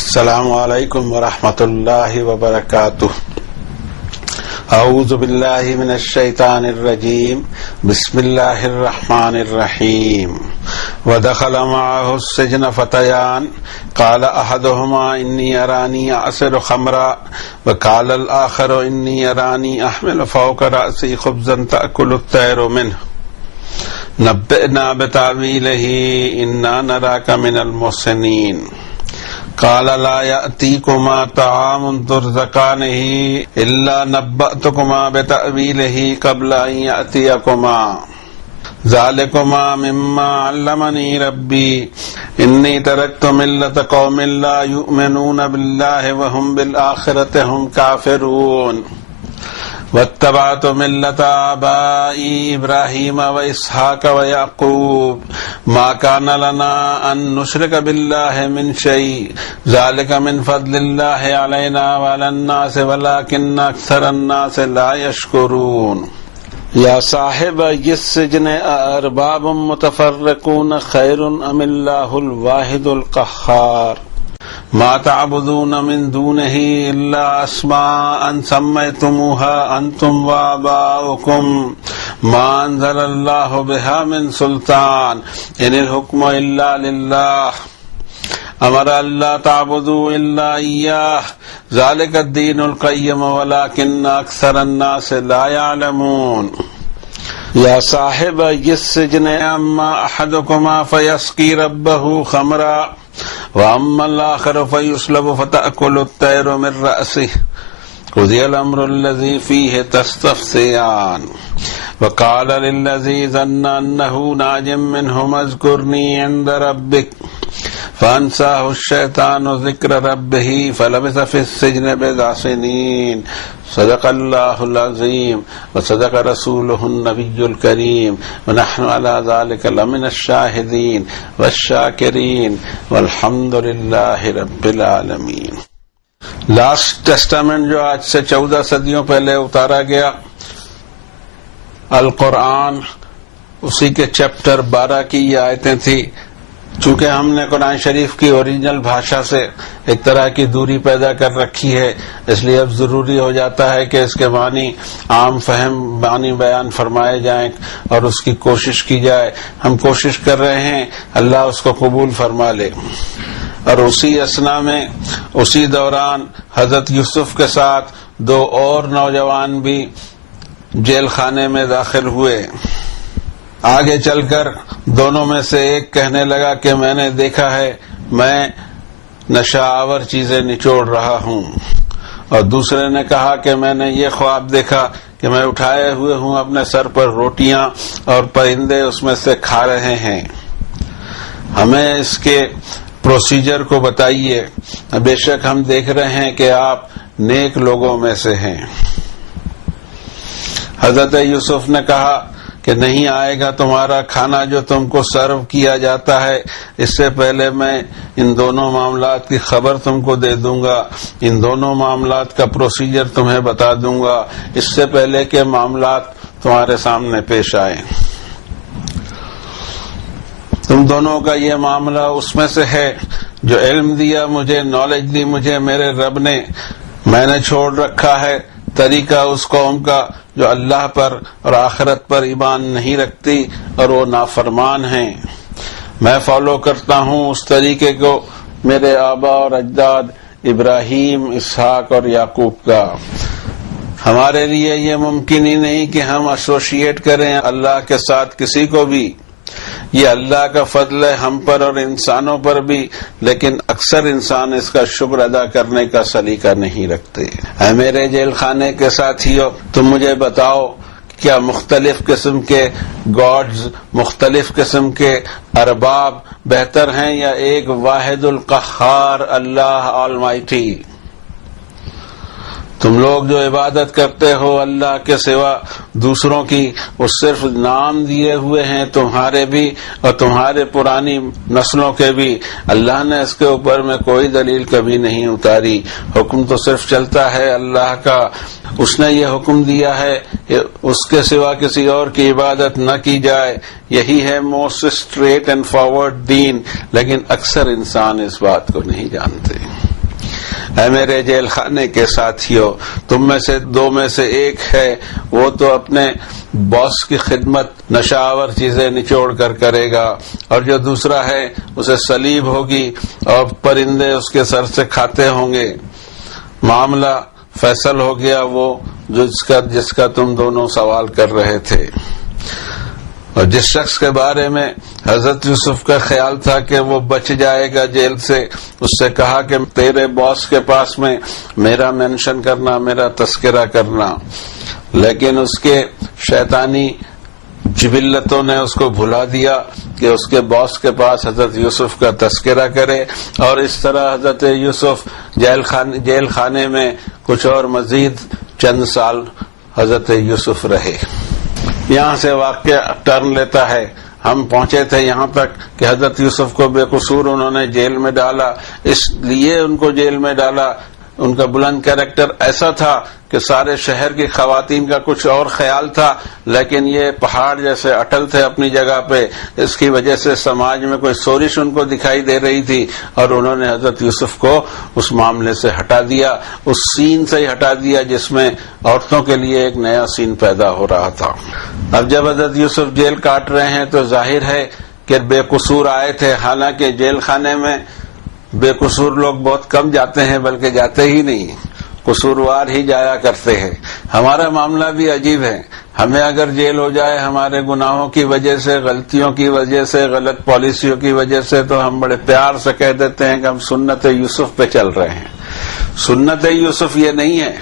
السلام علیکم ورحمۃ اللہ وبرکاتہ۔ اعوذ باللہ من الشیطان الرجیم، بسم اللہ الرحمن الرحیم۔ ودخل معه السجن فتیان قال احدهما انی ارانی اعصر خمرا وقال الاخر انی ارانی احمل فوق رأسی خبزا تأکل الطیر منه نبئنا بتأویلہ انا نراک من المحسنین۔ قال لا يأتيكما طعام ترزقانه إلا نبأتكما بتأويله قبل أن يأتيكما ذلكما مما علمني ربي إني تركت ملة قوم لا يؤمنون بالله وهم بالآخرة هم كافرون واتبعت ملة آبائي إبراهيم وإسحاق ويعقوب ما كان لنا أن نشرك بالله من شيء ذلك من فضل الله علينا وعلى الناس ولكن أكثر الناس لا يشكرون۔ یا صاحب السجن أأرباب متفرقون خير أم الله الواحد القهار ما تعبدون من دونه إلا أسماء سميتموها أنتم وآباؤكم ما أنزل الله بها من سلطان إن الحكم إلا لله أمر ألا تعبدوا إلا إياه ذلك الدين القيم ولكن أكثر الناس لا يعلمون۔ یا صاحب السجن أما أحدكما فيسقي ربه خمرا وأما الآخر فيصلب فتأكل الطير من رأسه قضي الأمر الذي فيه تستفتيان وقال للذي ظن أنه ناج منهما اذكرني عند ربك فأنساه الشيطان ذكر ربه فلبث في السجن بضع سنين صدق اللہ العظیم وصدق رسولہ النبی الکریم ونحن على ذلك لمن الشاہدین والشاکرین والحمد للہ رب العالمین۔ لاسٹ ٹیسٹامنٹ جو آج سے 14 صدیوں پہلے اتارا گیا، القرآن، اسی کے چیپٹر 12 کی یہ آیتیں تھی۔ چونکہ ہم نے قرآن شریف کی اوریجنل بھاشا سے ایک طرح کی دوری پیدا کر رکھی ہے، اس لیے اب ضروری ہو جاتا ہے کہ اس کے معنی عام فہم معنی بیان فرمائے جائیں اور اس کی کوشش کی جائے۔ ہم کوشش کر رہے ہیں، اللہ اس کو قبول فرما لے۔ اور اسی اثنا میں، اسی دوران حضرت یوسف کے ساتھ 2 اور نوجوان بھی جیل خانے میں داخل ہوئے۔ آگے چل کر دونوں میں سے ایک کہنے لگا کہ میں نے دیکھا ہے میں نشہ آور چیزیں نچوڑ رہا ہوں، اور دوسرے نے کہا کہ میں نے یہ خواب دیکھا کہ میں اٹھائے ہوئے ہوں اپنے سر پر روٹیاں اور پرندے اس میں سے کھا رہے ہیں۔ ہمیں اس کے پروسیجر کو بتائیے، بے شک ہم دیکھ رہے ہیں کہ آپ نیک لوگوں میں سے ہیں۔ حضرت یوسف نے کہا کہ نہیں آئے گا تمہارا کھانا جو تم کو سرو کیا جاتا ہے، اس سے پہلے میں ان دونوں معاملات کی خبر تم کو دے دوں گا، ان دونوں معاملات کا پروسیجر تمہیں بتا دوں گا، اس سے پہلے کہ معاملات تمہارے سامنے پیش آئیں۔ تم دونوں کا یہ معاملہ اس میں سے ہے جو علم دیا مجھے، نالج دی مجھے میرے رب نے، میں نے چھوڑ رکھا ہے طریقہ اس قوم کا جو اللہ پر اور آخرت پر ایمان نہیں رکھتی اور وہ نافرمان ہیں۔ میں فالو کرتا ہوں اس طریقے کو میرے آبا اور اجداد ابراہیم، اسحاق اور یعقوب کا۔ ہمارے لیے یہ ممکن ہی نہیں کہ ہم ایسوشیٹ کریں اللہ کے ساتھ کسی کو بھی، یہ اللہ کا فضل ہے ہم پر اور انسانوں پر بھی، لیکن اکثر انسان اس کا شکر ادا کرنے کا سلیقہ نہیں رکھتے۔ اے میرے جیل خانے کے ساتھیو، تم مجھے بتاؤ کیا مختلف قسم کے گاڈز، مختلف قسم کے ارباب بہتر ہیں یا ایک واحد القہار اللہ آلمائٹی؟ تم لوگ جو عبادت کرتے ہو اللہ کے سوا دوسروں کی، وہ صرف نام دیے ہوئے ہیں، تمہارے بھی اور تمہارے پرانی نسلوں کے بھی۔ اللہ نے اس کے اوپر میں کوئی دلیل کبھی نہیں اتاری، حکم تو صرف چلتا ہے اللہ کا۔ اس نے یہ حکم دیا ہے کہ اس کے سوا کسی اور کی عبادت نہ کی جائے، یہی ہے موسٹ اسٹریٹ اینڈ فارورڈ دین، لیکن اکثر انسان اس بات کو نہیں جانتے۔ اے میرے جیل خانے کے ساتھیوں، تم میں سے دو میں سے ایک ہے، وہ تو اپنے باس کی خدمت نشاور چیزیں نچوڑ کر کرے گا، اور جو دوسرا ہے اسے صلیب ہوگی اور پرندے اس کے سر سے کھاتے ہوں گے۔ معاملہ فیصل ہو گیا وہ جس کا تم دونوں سوال کر رہے تھے۔ اور جس شخص کے بارے میں حضرت یوسف کا خیال تھا کہ وہ بچ جائے گا جیل سے، اس سے کہا کہ تیرے باس کے پاس میں میرا مینشن کرنا، میرا تذکرہ کرنا، لیکن اس کے شیطانی جبلتوں نے اس کو بھلا دیا کہ اس کے باس کے پاس حضرت یوسف کا تذکرہ کرے، اور اس طرح حضرت یوسف جیل خانے میں کچھ اور مزید چند سال حضرت یوسف رہے۔ یہاں سے واقعہ ٹرن لیتا ہے۔ ہم پہنچے تھے یہاں تک کہ حضرت یوسف کو بے قصور انہوں نے جیل میں ڈالا، اس لیے ان کو جیل میں ڈالا، ان کا بلند کیریکٹر ایسا تھا کہ سارے شہر کی خواتین کا کچھ اور خیال تھا، لیکن یہ پہاڑ جیسے اٹل تھے اپنی جگہ پہ، اس کی وجہ سے سماج میں کوئی سورش ان کو دکھائی دے رہی تھی، اور انہوں نے حضرت یوسف کو اس معاملے سے ہٹا دیا، اس سین سے ہی ہٹا دیا جس میں عورتوں کے لیے ایک نیا سین پیدا ہو رہا تھا۔ اب جب حضرت یوسف جیل کاٹ رہے ہیں تو ظاہر ہے کہ بے قصور آئے تھے، حالانکہ جیل خانے میں بے قصور لوگ بہت کم جاتے ہیں، بلکہ جاتے ہی نہیں، قصوروار ہی جایا کرتے ہیں۔ ہمارا معاملہ بھی عجیب ہے، ہمیں اگر جیل ہو جائے ہمارے گناہوں کی وجہ سے، غلطیوں کی وجہ سے، غلط پالیسیوں کی وجہ سے، تو ہم بڑے پیار سے کہہ دیتے ہیں کہ ہم سنت یوسف پہ چل رہے ہیں۔ سنت یوسف یہ نہیں ہے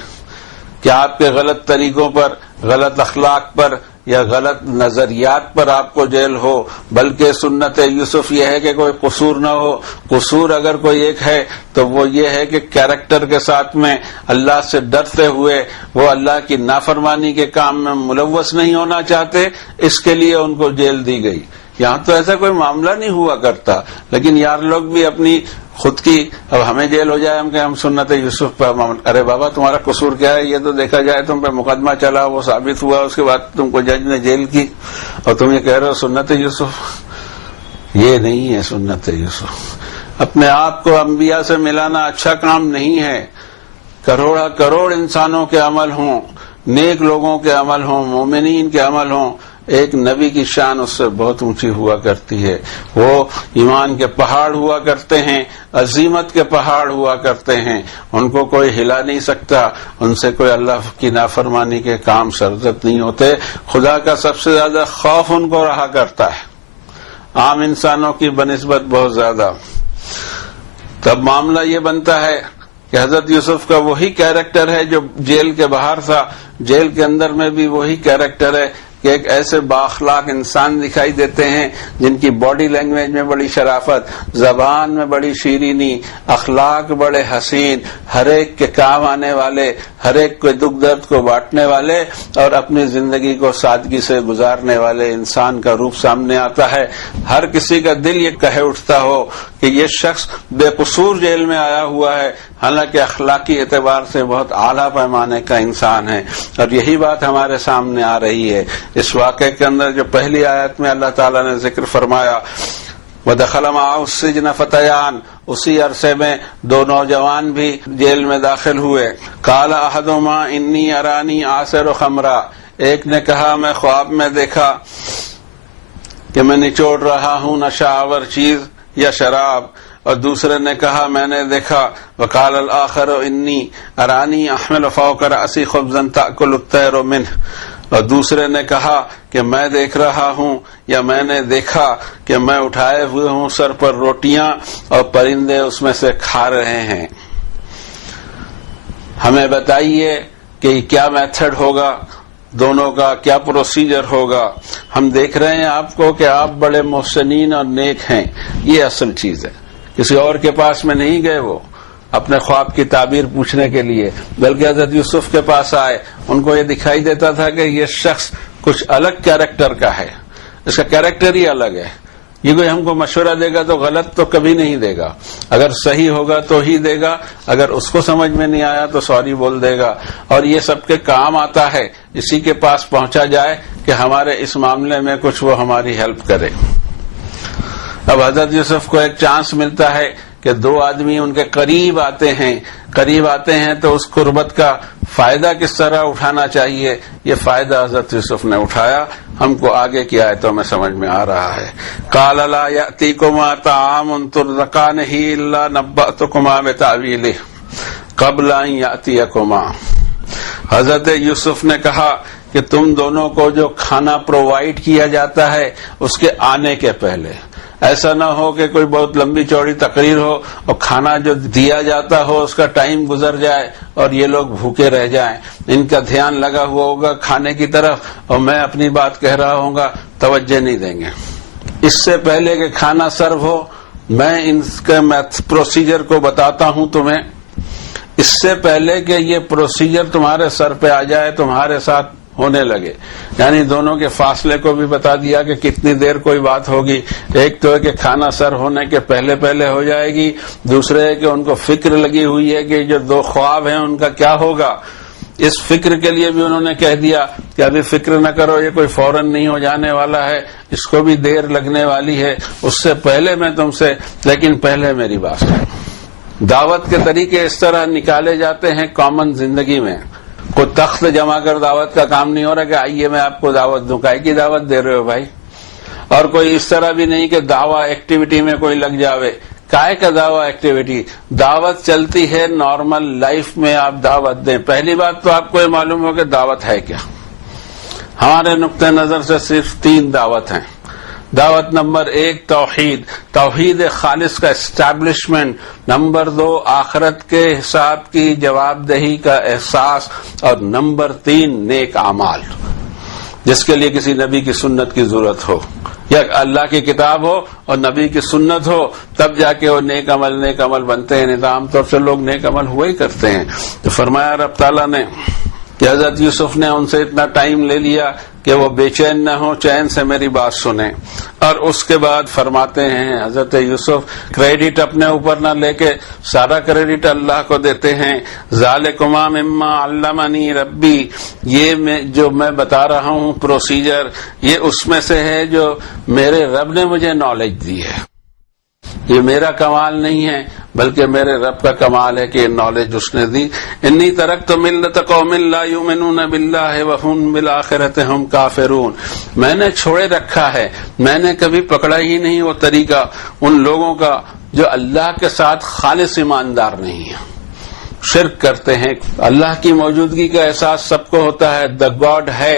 کہ آپ کے غلط طریقوں پر، غلط اخلاق پر یا غلط نظریات پر آپ کو جیل ہو، بلکہ سنت یوسف یہ ہے کہ کوئی قصور نہ ہو۔ قصور اگر کوئی ایک ہے تو وہ یہ ہے کہ کیریکٹر کے ساتھ میں اللہ سے ڈرتے ہوئے وہ اللہ کی نافرمانی کے کام میں ملوث نہیں ہونا چاہتے، اس کے لیے ان کو جیل دی گئی۔ یہاں تو ایسا کوئی معاملہ نہیں ہوا کرتا، لیکن یار لوگ بھی اپنی خود کی، اب ہمیں جیل ہو جائے ہم کہ ہم سنت یوسف پر، ارے بابا تمہارا قصور کیا ہے؟ یہ تو دیکھا جائے تم پہ مقدمہ چلا، وہ ثابت ہوا، اس کے بعد تم کو جج نے جیل کی، اور تم یہ کہہ رہے ہو سنت یوسف۔ یہ نہیں ہے سنت یوسف۔ اپنے آپ کو انبیاء سے ملانا اچھا کام نہیں ہے۔ کروڑ انسانوں کے عمل ہوں، نیک لوگوں کے عمل ہوں، مومنین کے عمل ہوں، ایک نبی کی شان اس سے بہت اونچی ہوا کرتی ہے۔ وہ ایمان کے پہاڑ ہوا کرتے ہیں، عظیمت کے پہاڑ ہوا کرتے ہیں، ان کو کوئی ہلا نہیں سکتا، ان سے کوئی اللہ کی نافرمانی کے کام سرزد نہیں ہوتے۔ خدا کا سب سے زیادہ خوف ان کو رہا کرتا ہے، عام انسانوں کی بنسبت بہت زیادہ۔ تب معاملہ یہ بنتا ہے کہ حضرت یوسف کا وہی کیریکٹر ہے جو جیل کے باہر تھا، جیل کے اندر میں بھی وہی کیریکٹر ہے کہ ایک ایسے بااخلاق انسان دکھائی دیتے ہیں جن کی باڈی لینگویج میں بڑی شرافت، زبان میں بڑی شیرینی، اخلاق بڑے حسین، ہر ایک کے کام آنے والے، ہر ایک کے دکھ درد کو بانٹنے والے، اور اپنی زندگی کو سادگی سے گزارنے والے انسان کا روپ سامنے آتا ہے۔ ہر کسی کا دل یہ کہہ اٹھتا ہو کہ یہ شخص بے قصور جیل میں آیا ہوا ہے، حالانکہ اخلاقی اعتبار سے بہت اعلیٰ پیمانے کا انسان ہے، اور یہی بات ہمارے سامنے آ رہی ہے۔ اس واقعے کے اندر جو پہلی آیت میں اللہ تعالیٰ نے ذکر فرمایا وَدَخَلَ مَعَهُ السِّجْنَ فَتَيَانِ، اسی عرصے میں دو نوجوان بھی جیل میں داخل ہوئے۔ قَالَ أَحَدُهُمَا إِنِّي أَرَانِي أَعْصِرُ خَمْرًا، ایک نے کہا میں خواب میں دیکھا کہ میں نچوڑ رہا ہوں نشہ آور چیز یا شراب، اور دوسرے نے کہا میں نے دیکھا وقال الآخر انی ارانی احمل فوق رأسی خبزا تأکل الطیر منہ، اور دوسرے نے کہا کہ میں دیکھ رہا ہوں یا میں نے دیکھا کہ میں اٹھائے ہوئے ہوں سر پر روٹیاں اور پرندے اس میں سے کھا رہے ہیں۔ ہمیں بتائیے کہ کیا میتھڈ ہوگا دونوں کا، کیا پروسیجر ہوگا؟ ہم دیکھ رہے ہیں آپ کو کہ آپ بڑے محسنین اور نیک ہیں، یہ اصل چیز ہے۔ کسی اور کے پاس میں نہیں گئے وہ اپنے خواب کی تعبیر پوچھنے کے لیے، بلکہ حضرت یوسف کے پاس آئے۔ ان کو یہ دکھائی دیتا تھا کہ یہ شخص کچھ الگ کیریکٹر کا ہے، اس کا کیریکٹر ہی الگ ہے۔ یہ کوئی ہم کو مشورہ دے گا تو غلط تو کبھی نہیں دے گا، اگر صحیح ہوگا تو ہی دے گا، اگر اس کو سمجھ میں نہیں آیا تو سوری بول دے گا، اور یہ سب کے کام آتا ہے۔ اسی کے پاس پہنچا جائے کہ ہمارے اس معاملے میں کچھ وہ ہماری ہیلپ کرے۔ اب حضرت یوسف کو ایک چانس ملتا ہے کہ دو آدمی ان کے قریب آتے ہیں تو اس قربت کا فائدہ کس طرح اٹھانا چاہیے، یہ فائدہ حضرت یوسف نے اٹھایا، ہم کو آگے کی آیتوں میں سمجھ میں آ رہا ہے۔ قال لا یأتیکما طعام ترزقانہ الا نبأتکما بتأویلہ قبل ان یأتیکما۔ حضرت یوسف نے کہا کہ تم دونوں کو جو کھانا پرووائڈ کیا جاتا ہے اس کے آنے کے پہلے، ایسا نہ ہو کہ کوئی بہت لمبی چوڑی تقریر ہو اور کھانا جو دیا جاتا ہو اس کا ٹائم گزر جائے اور یہ لوگ بھوکے رہ جائیں، ان کا دھیان لگا ہوا ہوگا کھانے کی طرف اور میں اپنی بات کہہ رہا ہوں گا، توجہ نہیں دیں گے۔ اس سے پہلے کہ کھانا سرو ہو میں ان کے پروسیجر کو بتاتا ہوں تمہیں، اس سے پہلے کہ یہ پروسیجر تمہارے سر پہ آ جائے، تمہارے ساتھ ہونے لگے، یعنی دونوں کے فاصلے کو بھی بتا دیا کہ کتنی دیر کوئی بات ہوگی۔ ایک تو ہے کہ کھانا سر ہونے کے پہلے ہو جائے گی، دوسرے ہے کہ ان کو فکر لگی ہوئی ہے کہ جو دو خواب ہیں ان کا کیا ہوگا۔ اس فکر کے لیے بھی انہوں نے کہہ دیا کہ ابھی فکر نہ کرو، یہ کوئی فوراً نہیں ہو جانے والا ہے، اس کو بھی دیر لگنے والی ہے، اس سے پہلے میں تم سے، لیکن پہلے میری بات ہے۔ دعوت کے طریقے اس طرح نکالے جاتے ہیں کامن زندگی میں، کوئی تخت جمع کر دعوت کا کام نہیں ہو رہا کہ آئیے میں آپ کو دعوت دوں، کائے کی دعوت دے رہے ہو بھائی؟ اور کوئی اس طرح بھی نہیں کہ دعوی ایکٹیویٹی میں کوئی لگ جاوے، کائے کا دعوی ایکٹیویٹی؟ دعوت چلتی ہے نارمل لائف میں، آپ دعوت دیں۔ پہلی بات تو آپ کو یہ معلوم ہو کہ دعوت ہے کیا۔ ہمارے نقطۂ نظر سے صرف 3 دعوت ہیں۔ دعوت نمبر 1 توحید خالص کا اسٹیبلشمنٹ، نمبر 2 آخرت کے حساب کی جواب دہی کا احساس، اور نمبر 3 نیک اعمال، جس کے لیے کسی نبی کی سنت کی ضرورت ہو یا اللہ کی کتاب ہو اور نبی کی سنت ہو، تب جا کے وہ نیک عمل بنتے ہیں، نہیں تو عام طور سے لوگ نیک عمل ہوئے ہی کرتے ہیں۔ تو فرمایا رب تعالیٰ نے کہ حضرت یوسف نے ان سے اتنا ٹائم لے لیا کہ وہ بے چین نہ ہو، چین سے میری بات سنیں، اور اس کے بعد فرماتے ہیں حضرت یوسف کریڈٹ اپنے اوپر نہ لے کے سارا کریڈٹ اللہ کو دیتے ہیں۔ ذالکما مما علمنی ربی، یہ جو میں بتا رہا ہوں پروسیجر، یہ اس میں سے ہے جو میرے رب نے مجھے نالج دی ہے۔ یہ میرا کمال نہیں ہے بلکہ میرے رب کا کمال ہے کہ یہ نالج اس نے دی۔ انی ترکت ملت قوم لا یؤمنون باللہ وهم بالآخرۃ هم کافرون، میں نے چھوڑے رکھا ہے، میں نے کبھی پکڑا ہی نہیں وہ طریقہ ان لوگوں کا جو اللہ کے ساتھ خالص ایماندار نہیں ہے، شرک کرتے ہیں۔ اللہ کی موجودگی کا احساس سب کو ہوتا ہے، دا گاڈ ہے،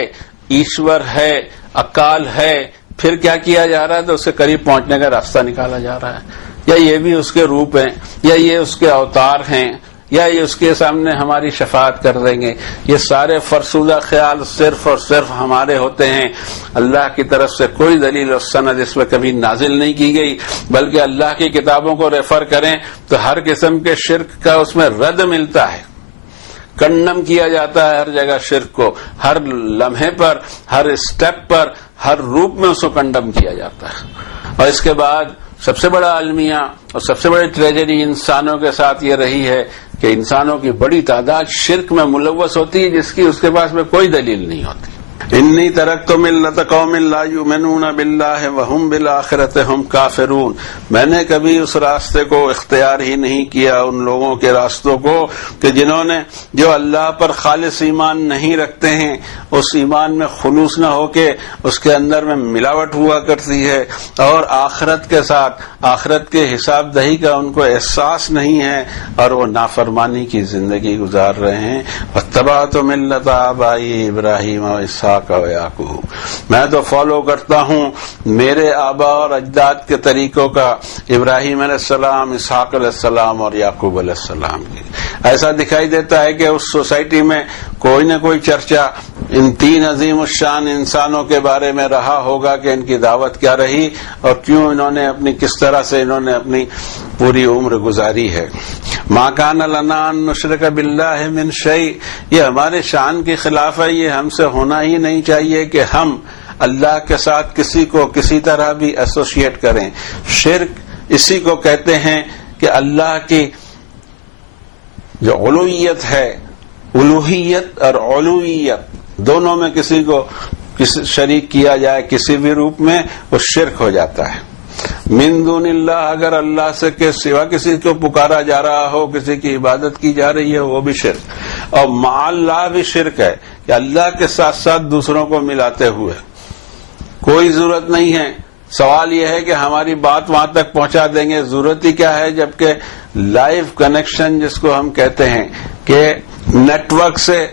ایشور ہے، اکال ہے، پھر کیا کیا جا رہا ہے تو اس کے قریب پہنچنے کا راستہ نکالا جا رہا ہے، یا یہ بھی اس کے روپ ہیں، یا یہ اس کے اوتار ہیں، یا یہ اس کے سامنے ہماری شفاعت کر دیں گے۔ یہ سارے فرسودہ خیال صرف اور صرف ہمارے ہوتے ہیں، اللہ کی طرف سے کوئی دلیل اور سند اس میں کبھی نازل نہیں کی گئی، بلکہ اللہ کی کتابوں کو ریفر کریں تو ہر قسم کے شرک کا اس میں رد ملتا ہے، کنڈم کیا جاتا ہے ہر جگہ شرک کو، ہر لمحے پر، ہر اسٹیپ پر، ہر روپ میں اس کو کنڈم کیا جاتا ہے۔ اور اس کے بعد سب سے بڑا المیہ اور سب سے بڑی ٹریجڈی انسانوں کے ساتھ یہ رہی ہے کہ انسانوں کی بڑی تعداد شرک میں ملوث ہوتی ہے جس کی اس کے پاس میں کوئی دلیل نہیں ہوتی۔ انی ترکت ملت قوم لا یؤمنون باللہ وهم بالآخرۃ هم کافرون، میں نے کبھی اس راستے کو اختیار ہی نہیں کیا، ان لوگوں کے راستوں کو کہ جنہوں نے جو اللہ پر خالص ایمان نہیں رکھتے ہیں، اس ایمان میں خلوص نہ ہو کے اس کے اندر میں ملاوٹ ہوا کرتی ہے، اور آخرت کے ساتھ آخرت کے حساب دہی کا ان کو احساس نہیں ہے، اور وہ نافرمانی کی زندگی گزار رہے ہیں۔ واتبعت ملت آبائی ابراہیم و اسحاق و یعقوب، میں تو فالو کرتا ہوں میرے آبا اور اجداد کے طریقوں کا، ابراہیم علیہ السلام، اسحاق علیہ السلام اور یعقوب علیہ السلام کی۔ ایسا دکھائی دیتا ہے کہ اس سوسائٹی میں کوئی نہ کوئی چرچا ان 3 عظیم الشان انسانوں کے بارے میں رہا ہوگا کہ ان کی دعوت کیا رہی اور کیوں انہوں نے کس طرح سے انہوں نے اپنی پوری عمر گزاری ہے۔ ما کان لنا ان نشرک باللہ من شیء، یہ ہمارے شان کے خلاف ہے، یہ ہم سے ہونا ہی نہیں چاہیے کہ ہم اللہ کے ساتھ کسی کو کسی طرح بھی ایسوسیٹ کریں۔ شرک اسی کو کہتے ہیں کہ اللہ کی جو علویت ہے، الوہیت اور علویت دونوں میں کسی کو شریک کیا جائے کسی بھی روپ میں، وہ شرک ہو جاتا ہے۔ من دون اللہ، اگر اللہ سے کے سوا کسی کو پکارا جا رہا ہو، کسی کی عبادت کی جا رہی ہے، وہ بھی شرک، اور مع اللہ بھی شرک ہے کہ اللہ کے ساتھ ساتھ دوسروں کو ملاتے ہوئے کوئی ضرورت نہیں ہے۔ سوال یہ ہے کہ ہماری بات وہاں تک پہنچا دیں گے، ضرورت ہی کیا ہے، جبکہ لائیو کنیکشن جس کو ہم کہتے ہیں کہ نیٹ ورک سے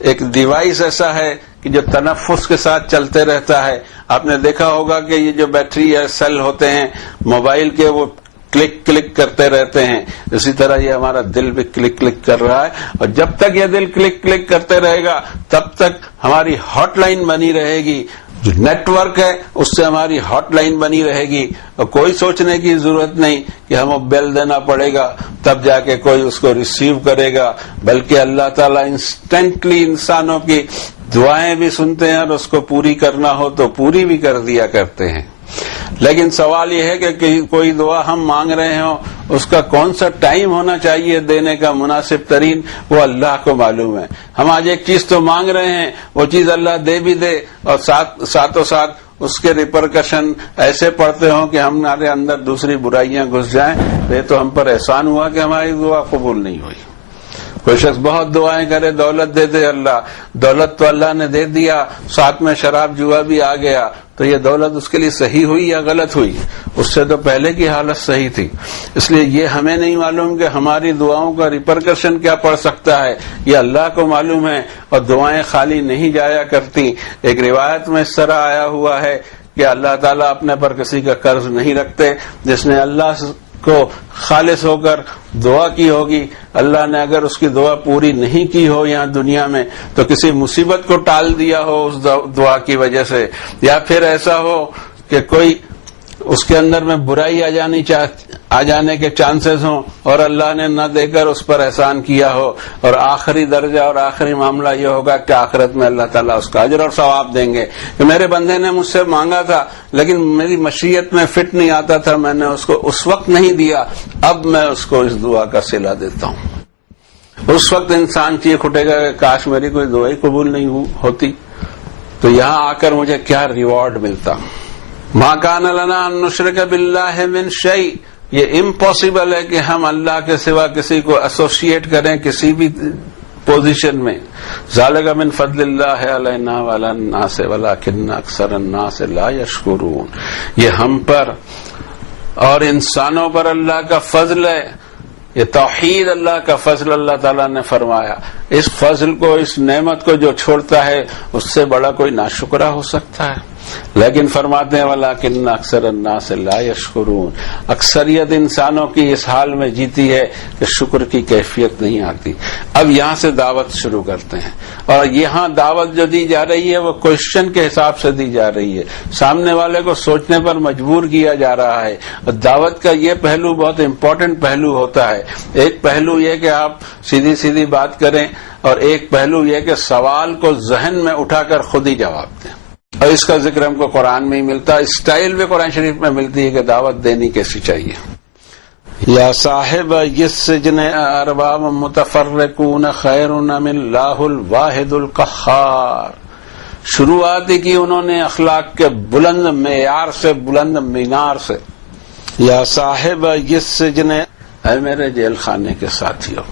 ایک ڈیوائس ایسا ہے کہ جو تنفس کے ساتھ چلتے رہتا ہے۔ آپ نے دیکھا ہوگا کہ یہ جو بیٹری یا سیل ہوتے ہیں موبائل کے، وہ کلک کلک کرتے رہتے ہیں، اسی طرح یہ ہمارا دل بھی کلک کلک کر رہا ہے، اور جب تک یہ دل کلک کلک کرتے رہے گا تب تک ہماری ہاٹ لائن بنی رہے گی، جو نیٹ ورک ہے اس سے ہماری ہاٹ لائن بنی رہے گی، اور کوئی سوچنے کی ضرورت نہیں کہ ہمیں بیل دینا پڑے گا تب جا کے کوئی اس کو ریسیو کرے گا، بلکہ اللہ تعالیٰ انسٹنٹلی انسانوں کی دعائیں بھی سنتے ہیں، اور اس کو پوری کرنا ہو تو پوری بھی کر دیا کرتے ہیں۔ لیکن سوال یہ ہے کہ کوئی دعا ہم مانگ رہے ہوں، اس کا کون سا ٹائم ہونا چاہیے دینے کا مناسب ترین، وہ اللہ کو معلوم ہے۔ ہم آج ایک چیز تو مانگ رہے ہیں، وہ چیز اللہ دے بھی دے، اور ساتھوں ساتھ اس کے ریپرکشن ایسے پڑتے ہوں کہ ہمارے اندر دوسری برائیاں گھس جائیں، یہ تو ہم پر احسان ہوا کہ ہماری دعا قبول نہیں ہوئی۔ کوئی شخص بہت دعائیں کرے، دولت دے دے اللہ، دولت تو اللہ نے دے دیا، ساتھ میں شراب جوا بھی آ گیا، تو یہ دولت اس کے لیے صحیح ہوئی یا غلط ہوئی؟ اس سے تو پہلے کی حالت صحیح تھی۔ اس لیے یہ ہمیں نہیں معلوم کہ ہماری دعاؤں کا ریپرکشن کیا پڑ سکتا ہے، یہ اللہ کو معلوم ہے، اور دعائیں خالی نہیں جایا کرتی۔ ایک روایت میں اس طرح آیا ہوا ہے کہ اللہ تعالیٰ اپنے پر کسی کا قرض نہیں رکھتے، جس نے اللہ کو خالص ہو کر دعا کی ہوگی، اللہ نے اگر اس کی دعا پوری نہیں کی ہو یہاں دنیا میں، تو کسی مصیبت کو ٹال دیا ہو اس دعا کی وجہ سے، یا پھر ایسا ہو کہ کوئی اس کے اندر میں برائی آ جانے کے چانسز ہوں، اور اللہ نے نہ دے کر اس پر احسان کیا ہو، اور آخری درجہ اور آخری معاملہ یہ ہوگا کہ آخرت میں اللہ تعالیٰ اس کا اجر اور ثواب دیں گے کہ میرے بندے نے مجھ سے مانگا تھا لیکن میری مشیت میں فٹ نہیں آتا تھا، میں نے اس کو اس وقت نہیں دیا، اب میں اس کو اس دعا کا صلہ دیتا ہوں۔ اس وقت انسان چیخ اٹھے گا کہ کاش میری کوئی دعا ہی قبول نہیں ہوتی، تو یہاں آ کر مجھے کیا ریوارڈ ملتا۔ ما کان لنا ان نشرک باللہ من شیء، یہ امپاسبل ہے کہ ہم اللہ کے سوا کسی کو ایسوسیٹ کریں کسی بھی پوزیشن میں۔ ذالک من فضل اللہ علینا وعلی الناس ولکن اکثر الناس لا یشکرون، یہ ہم پر اور انسانوں پر اللہ کا فضل ہے، یہ توحید اللہ کا فضل اللہ تعالیٰ نے فرمایا۔ اس فضل کو، اس نعمت کو جو چھوڑتا ہے اس سے بڑا کوئی ناشکرا ہو سکتا ہے؟ لیکن فرماتے ہیں وَلَكِنَّ أَكْثَرَ النَّاسِ لَا يَشْكُرُونَ، اکثریت انسانوں کی اس حال میں جیتی ہے کہ شکر کی کیفیت نہیں آتی۔ اب یہاں سے دعوت شروع کرتے ہیں، اور یہاں دعوت جو دی جا رہی ہے وہ کوشچن کے حساب سے دی جا رہی ہے، سامنے والے کو سوچنے پر مجبور کیا جا رہا ہے۔ اور دعوت کا یہ پہلو بہت امپورٹنٹ پہلو ہوتا ہے۔ ایک پہلو یہ کہ آپ سیدھی سیدھی بات کریں، اور ایک پہلو یہ کہ سوال کو ذہن میں اٹھا کر خود ہی جواب دیں، اور اس کا ذکر ہم کو قرآن میں ہی ملتا ہے، اسٹائل بھی قرآن شریف میں ملتی ہے کہ دعوت دینی کیسی چاہیے۔ یا صاحب السجن ارباب متفرقون خیر ام اللہ الواحد القہار، شروعات ہی کی انہوں نے اخلاق کے بلند معیار سے، بلند مینار سے۔ یا صاحب السجن، اے میرے جیل خانے کے ساتھیو،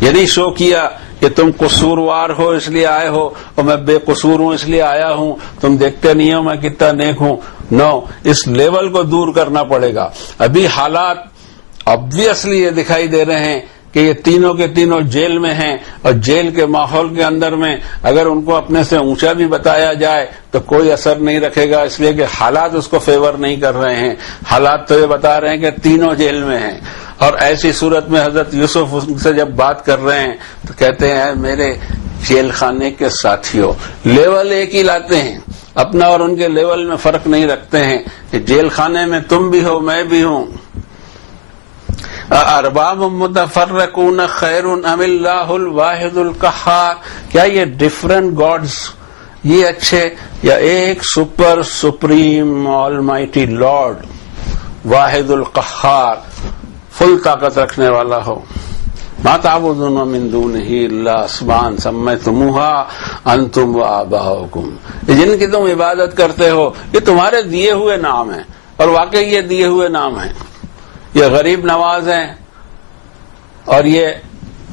یہ نہیں شو کیا کہ تم قصوروار ہو اس لیے آئے ہو اور میں بے قصور ہوں اس لیے آیا ہوں، تم دیکھتے نہیں ہو میں کتنا نیک ہوں۔ نو، اس لیول کو دور کرنا پڑے گا۔ ابھی حالات obviously یہ دکھائی دے رہے ہیں کہ یہ تینوں کے تینوں جیل میں ہیں، اور جیل کے ماحول کے اندر میں اگر ان کو اپنے سے اونچا بھی بتایا جائے تو کوئی اثر نہیں رکھے گا، اس لیے کہ حالات اس کو فیور نہیں کر رہے ہیں۔ حالات تو یہ بتا رہے ہیں کہ تینوں جیل میں ہیں، اور ایسی صورت میں حضرت یوسف ان سے جب بات کر رہے ہیں تو کہتے ہیں میرے جیل خانے کے ساتھیوں، لیول ایک ہی لاتے ہیں، اپنا اور ان کے لیول میں فرق نہیں رکھتے ہیں کہ جیل خانے میں تم بھی ہو میں بھی ہوں۔ ارباب متفرقون خیر ام اللہ الواحد القہار، کیا یہ ڈفرنٹ گاڈز یہ اچھے، یا ایک سپر سپریم آل مائٹی لارڈ واحد القہار فل طاقت رکھنے والا ہو؟ ما تعبدون من دونہ الا اسماء سمیتموها انتم وآباؤکم، جن کی تم عبادت کرتے ہو یہ تمہارے دیے ہوئے نام ہیں، اور واقعی یہ دیے ہوئے نام ہیں، یہ غریب نواز ہیں اور یہ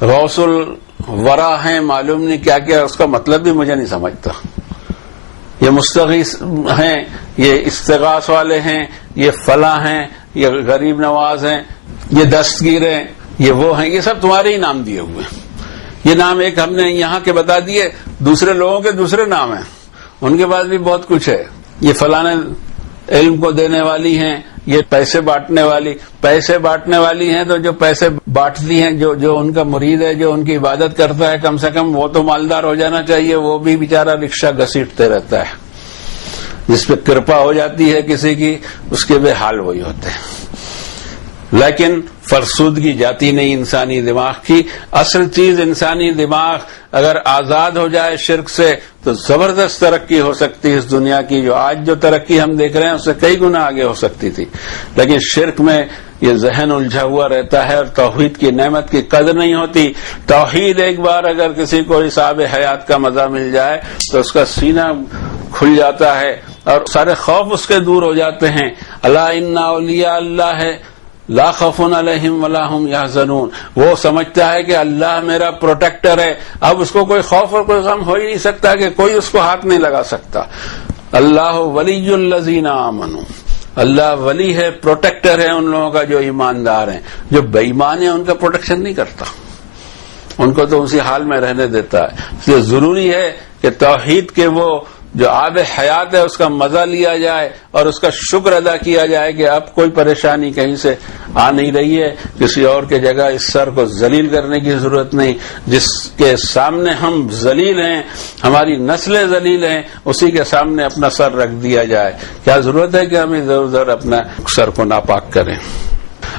غوث الورا ہیں، معلوم نہیں کیا کیا، اس کا مطلب بھی مجھے نہیں سمجھتا. یہ مستغیث ہیں، یہ استغاث والے ہیں، یہ فلاں ہیں، یہ غریب نواز ہیں، یہ دستگیر ہیں، یہ وہ ہیں، یہ سب تمہارے ہی نام دیے ہوئے ہیں. یہ نام ایک ہم نے یہاں کے بتا دیے، دوسرے لوگوں کے دوسرے نام ہیں، ان کے پاس بھی بہت کچھ ہے. یہ فلاں علم کو دینے والی ہیں، یہ پیسے بانٹنے والی ہیں، تو جو پیسے بانٹتی ہیں، جو ان کا مرید ہے، جو ان کی عبادت کرتا ہے، کم سے کم وہ تو مالدار ہو جانا چاہیے. وہ بھی بیچارہ رکشہ گھسیٹتے رہتا ہے، جس پہ کرپا ہو جاتی ہے کسی کی، اس کے بے حال وہی ہوتے ہیں. لیکن فرسودگی جاتی نہیں انسانی دماغ کی. اصل چیز انسانی دماغ اگر آزاد ہو جائے شرک سے تو زبردست ترقی ہو سکتی ہے اس دنیا کی. جو آج جو ترقی ہم دیکھ رہے ہیں اس سے کئی گنا آگے ہو سکتی تھی، لیکن شرک میں یہ ذہن الجھا ہوا رہتا ہے اور توحید کی نعمت کی قدر نہیں ہوتی. توحید ایک بار اگر کسی کو اس آب حیات کا مزہ مل جائے تو اس کا سینہ کھل جاتا ہے اور سارے خوف اس کے دور ہو جاتے ہیں. الا ان اولیاء اللہ ہے لا خوف علیہم ولا هم یحزنون. وہ سمجھتا ہے کہ اللہ میرا پروٹیکٹر ہے، اب اس کو کوئی خوف اور کوئی غم ہو ہی نہیں سکتا کہ کوئی اس کو ہاتھ نہیں لگا سکتا. اللہ ولی الذین آمنوا، اللہ ولی ہے، پروٹیکٹر ہے ان لوگوں کا جو ایماندار ہیں. جو بے ایمان ہیں ان کا پروٹیکشن نہیں کرتا، ان کو تو اسی حال میں رہنے دیتا ہے. اس لیے ضروری ہے کہ توحید کے وہ جو آب حیات ہے اس کا مزہ لیا جائے اور اس کا شکر ادا کیا جائے کہ اب کوئی پریشانی کہیں سے آ نہیں رہی ہے. کسی اور کے جگہ اس سر کو ذلیل کرنے کی ضرورت نہیں. جس کے سامنے ہم ذلیل ہیں، ہماری نسلیں ذلیل ہیں، اسی کے سامنے اپنا سر رکھ دیا جائے. کیا ضرورت ہے کہ ہم ادھر ادھر اپنا سر کو ناپاک کریں.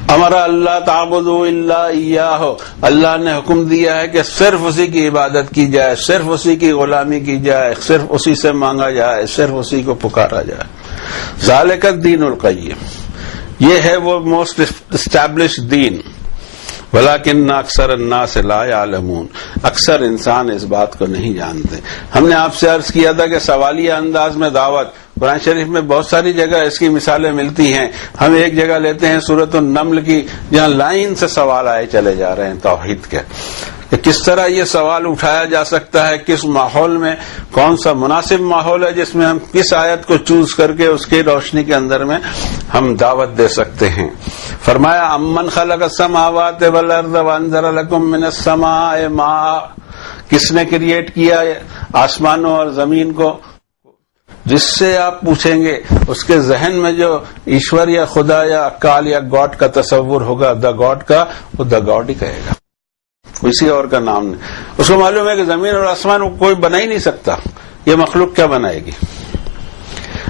امر اللہ تعبدوا الا ایاہ، اللہ نے حکم دیا ہے کہ صرف اسی کی عبادت کی جائے، صرف اسی کی غلامی کی جائے، صرف اسی سے مانگا جائے، صرف اسی کو پکارا جائے. ذالک الدین القیم، یہ ہے وہ موسٹ اسٹیبلش دین. ولیکن اکثر الناس لا یعلمون، اکثر انسان اس بات کو نہیں جانتے. ہم نے آپ سے عرض کیا تھا کہ سوالیہ انداز میں دعوت، قرآن شریف میں بہت ساری جگہ اس کی مثالیں ملتی ہیں. ہم ایک جگہ لیتے ہیں سورۃ النمل کی، جہاں لائن سے سوال آئے چلے جا رہے ہیں توحید کے، کہ کس طرح یہ سوال اٹھایا جا سکتا ہے، کس ماحول میں، کون سا مناسب ماحول ہے جس میں ہم کس آیت کو چوز کر کے اس کی روشنی کے اندر میں ہم دعوت دے سکتے ہیں. فرمایا امن خلق السماوات والارض وانزل لكم من السماء ماء، کس نے کریٹ کیا آسمانوں اور زمین کو؟ جس سے آپ پوچھیں گے اس کے ذہن میں جو ایشور یا خدا یا اکال یا گاڈ کا تصور ہوگا، دا گاڈ کا، وہ دا گاڈ ہی کہے گا، کسی اور کا نام نہیں. اس کو معلوم ہے کہ زمین اور آسمان کوئی بنا ہی نہیں سکتا، یہ مخلوق کیا بنائے گی.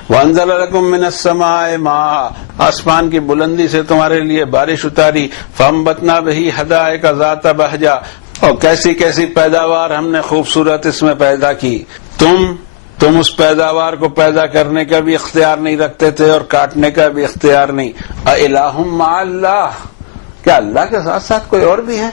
وانزل لکم من السماء ماء، آسمان کی بلندی سے تمہارے لیے بارش اتاری. فانبتنا بہ حدائق ذات بہجہ، اور کیسی کیسی پیداوار ہم نے خوبصورت اس میں پیدا کی. تم اس پیداوار کو پیدا کرنے کا بھی اختیار نہیں رکھتے تھے اور کاٹنے کا بھی اختیار نہیں. اِلٰہٌ مع اللہ، کیا اللہ کے ساتھ ساتھ کوئی اور بھی ہے؟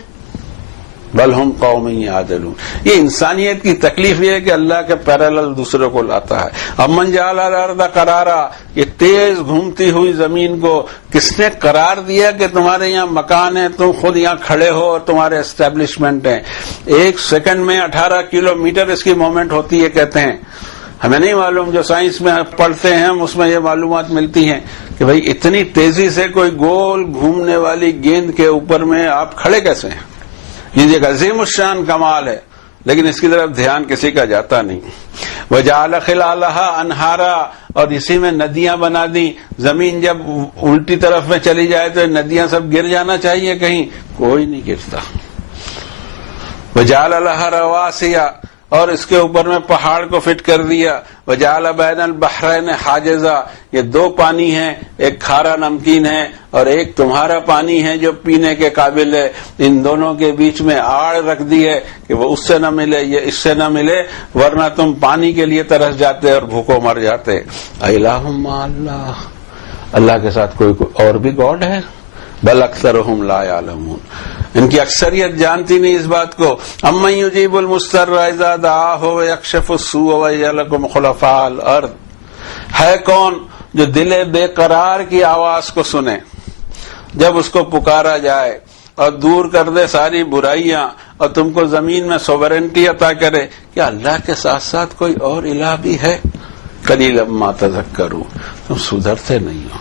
بل ہم قوم یعدلون. یہ انسانیت کی تکلیف یہ ہے کہ اللہ کے پیرالل دوسروں کو لاتا ہے. امن جعل الارض قرارا، یہ تیز گھومتی ہوئی زمین کو کس نے قرار دیا کہ تمہارے یہاں مکان ہے، تم خود یہاں کھڑے ہو اور تمہارے اسٹیبلشمنٹ ہیں. 1 سیکنڈ میں 18 کلومیٹر اس کی موومنٹ ہوتی ہے کہتے ہیں. ہمیں نہیں معلوم، جو سائنس میں پڑھتے ہیں ہم اس میں یہ معلومات ملتی ہیں کہ بھئی اتنی تیزی سے کوئی گول گھومنے والی گیند کے اوپر میں آپ کھڑے کیسے ہیں. یہ ایک عظیم الشان کمال ہے، لیکن اس کی طرف دھیان کسی کا جاتا نہیں. وجعل خلالها انہارا، اور اسی میں ندیاں بنا دی. زمین جب الٹی طرف میں چلی جائے تو ندیاں سب گر جانا چاہیے، کہیں کوئی نہیں گرتا. وجعل لها رواسي، اور اس کے اوپر میں پہاڑ کو فٹ کر دیا. وجعل بین البحرین حاجزا، یہ 2 پانی ہیں، ایک کھارا نمکین ہے اور ایک تمہارا پانی ہے جو پینے کے قابل ہے. ان دونوں کے بیچ میں آڑ رکھ دی ہے کہ وہ اس سے نہ ملے، یہ اس سے نہ ملے، ورنہ تم پانی کے لیے ترس جاتے اور بھوکوں مر جاتے. الہ مع اللہ، اللہ کے ساتھ کوئی اور بھی گاڈ ہے؟ بل اکثرهم لا یعلمون، ان کی اکثریت جانتی نہیں اس بات کو. امن یجیب المضطر اذا دعاہ ویکشف السوء ویجعلکم خلفاء الارض، ہے کون جو دل بے قرار کی آواز کو سنے جب اس کو پکارا جائے اور دور کر دے ساری برائیاں اور تم کو زمین میں سوورنٹی عطا کرے. کیا اللہ کے ساتھ ساتھ کوئی اور الہ بھی ہے؟ قلیلا ما تذکرون. تم سدھرتے نہیں ہو.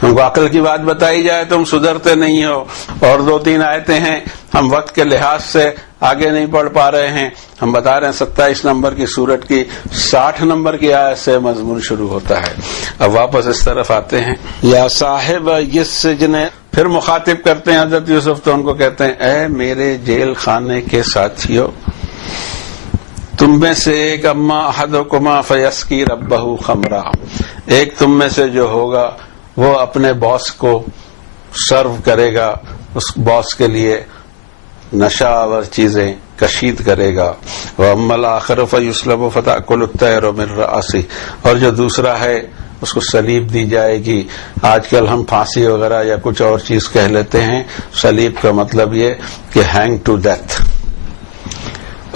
تم کو عقل کی بات بتائی جائے تم سدھرتے نہیں ہو. اور 2-3 آیتیں ہیں, ہم وقت کے لحاظ سے آگے نہیں پڑھ پا رہے ہیں. ہم بتا رہے ہیں 27 نمبر کی سورت کی 60 نمبر کی آیت سے مضمون شروع ہوتا ہے. اب واپس اس طرف آتے ہیں. یا صاحب السجن, پھر مخاطب کرتے ہیں حضرت یوسف, تو ان کو کہتے ہیں اے میرے جیل خانے کے ساتھیو, تم میں سے ایک اما احدکما فیسقی ربہ خمرا, ایک تم میں سے جو ہوگا وہ اپنے باس کو سرو کرے گا, اس باس کے لیے نشہ آور چیزیں کشید کرے گا. وَأَمَّا الْآخَرُ فَيُسْلَبُ فَتَأْكُلُ الطَّيْرُ مِنْ رَأْسِهِ, اور جو دوسرا ہے اس کو سلیب دی جائے گی. آج کل ہم پھانسی وغیرہ یا کچھ اور چیز کہہ لیتے ہیں, سلیب کا مطلب یہ کہ ہینگ ٹو ڈیتھ,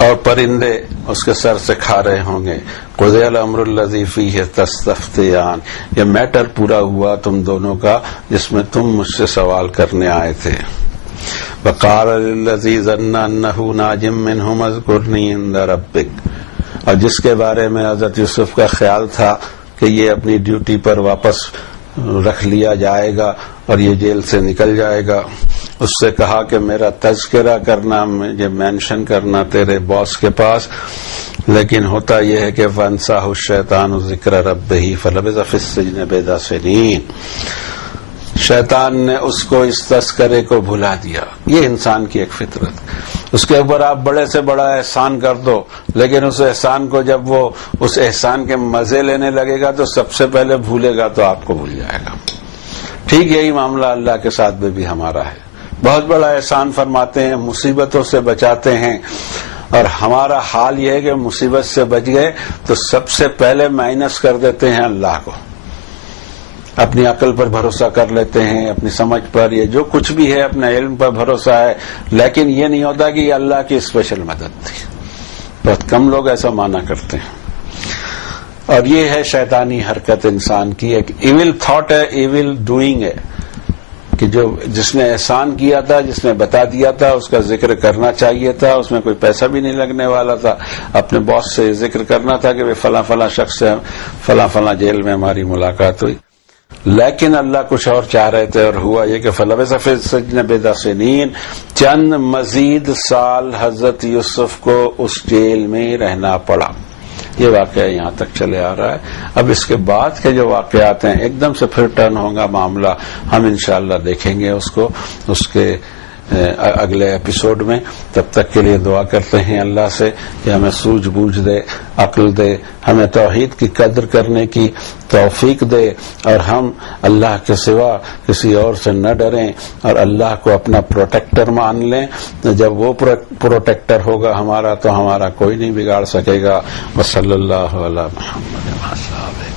اور پرندے اس کے سر سے کھا رہے ہوں گے. قُضِيَ الْأَمْرُ الَّذِي فِيهِ تَسْتَفْتِيَانِ, یہ میٹر پورا ہوا تم دونوں کا جس میں تم مجھ سے سوال کرنے آئے تھے. وَقَالَ لِلَّذِي ظَنَّ أَنَّهُ نَاجٍ مِّنْهُمْ اذْكُرْنِي عِندَ رَبِّكَ, اور جس کے بارے میں حضرت یوسف کا خیال تھا کہ یہ اپنی ڈیوٹی پر واپس رکھ لیا جائے گا اور یہ جیل سے نکل جائے گا, اس سے کہا کہ میرا تذکرہ کرنا, مجھے مینشن کرنا تیرے باس کے پاس. لیکن ہوتا یہ ہے کہ فَأَنسَاهُ الشَّيْطَانُ ذِكْرَ رَبِّهِ فَلَبِثَ فِي السِّجْنِ بِضْعَ سِنِينَ, شیطان نے اس کو اس تذکرے کو بھلا دیا. یہ انسان کی ایک فطرت. اس کے اوپر آپ بڑے سے بڑا احسان کر دو, لیکن اس احسان کو جب وہ اس احسان کے مزے لینے لگے گا تو سب سے پہلے بھولے گا, تو آپ کو بھول جائے گا. ٹھیک یہی معاملہ اللہ کے ساتھ بھی ہمارا ہے. بہت بڑا احسان فرماتے ہیں, مصیبتوں سے بچاتے ہیں, اور ہمارا حال یہ ہے کہ مصیبت سے بچ گئے تو سب سے پہلے مائنس کر دیتے ہیں اللہ کو. اپنی عقل پر بھروسہ کر لیتے ہیں, اپنی سمجھ پر, یہ جو کچھ بھی ہے اپنے علم پر بھروسہ ہے, لیکن یہ نہیں ہوتا کہ یہ اللہ کی اسپیشل مدد تھی. بہت کم لوگ ایسا مانا کرتے ہیں. اور یہ ہے شیطانی حرکت انسان کی, ایک ایول تھاٹ ہے, ایول ڈوئنگ ہے, کہ جو جس نے احسان کیا تھا, جس نے بتا دیا تھا, اس کا ذکر کرنا چاہیے تھا, اس میں کوئی پیسہ بھی نہیں لگنے والا تھا. اپنے باس سے ذکر کرنا تھا کہ فلاں فلاں شخص سے فلاں فلاں جیل میں ہماری ملاقات ہوئی. لیکن اللہ کچھ اور چاہ رہے تھے, اور ہوا یہ کہ فَلَبِثَ فِي السِّجْنِ بِضْعَ سِنِينَ, چند مزید سال حضرت یوسف کو اس جیل میں رہنا پڑا. یہ واقعہ یہاں تک چلے آ رہا ہے. اب اس کے بعد کے جو واقعات ہیں ایک دم سے پھر ٹرن ہوگا معاملہ, ہم انشاءاللہ دیکھیں گے اس کو اس کے اگلے ایپیسوڈ میں. تب تک کے لیے دعا کرتے ہیں اللہ سے کہ ہمیں سوجھ بوجھ دے, عقل دے, ہمیں توحید کی قدر کرنے کی توفیق دے, اور ہم اللہ کے سوا کسی اور سے نہ ڈریں, اور اللہ کو اپنا پروٹیکٹر مان لیں. جب وہ پروٹیکٹر ہوگا ہمارا تو ہمارا کوئی نہیں بگاڑ سکے گا. وصلی اللہ علی محمد.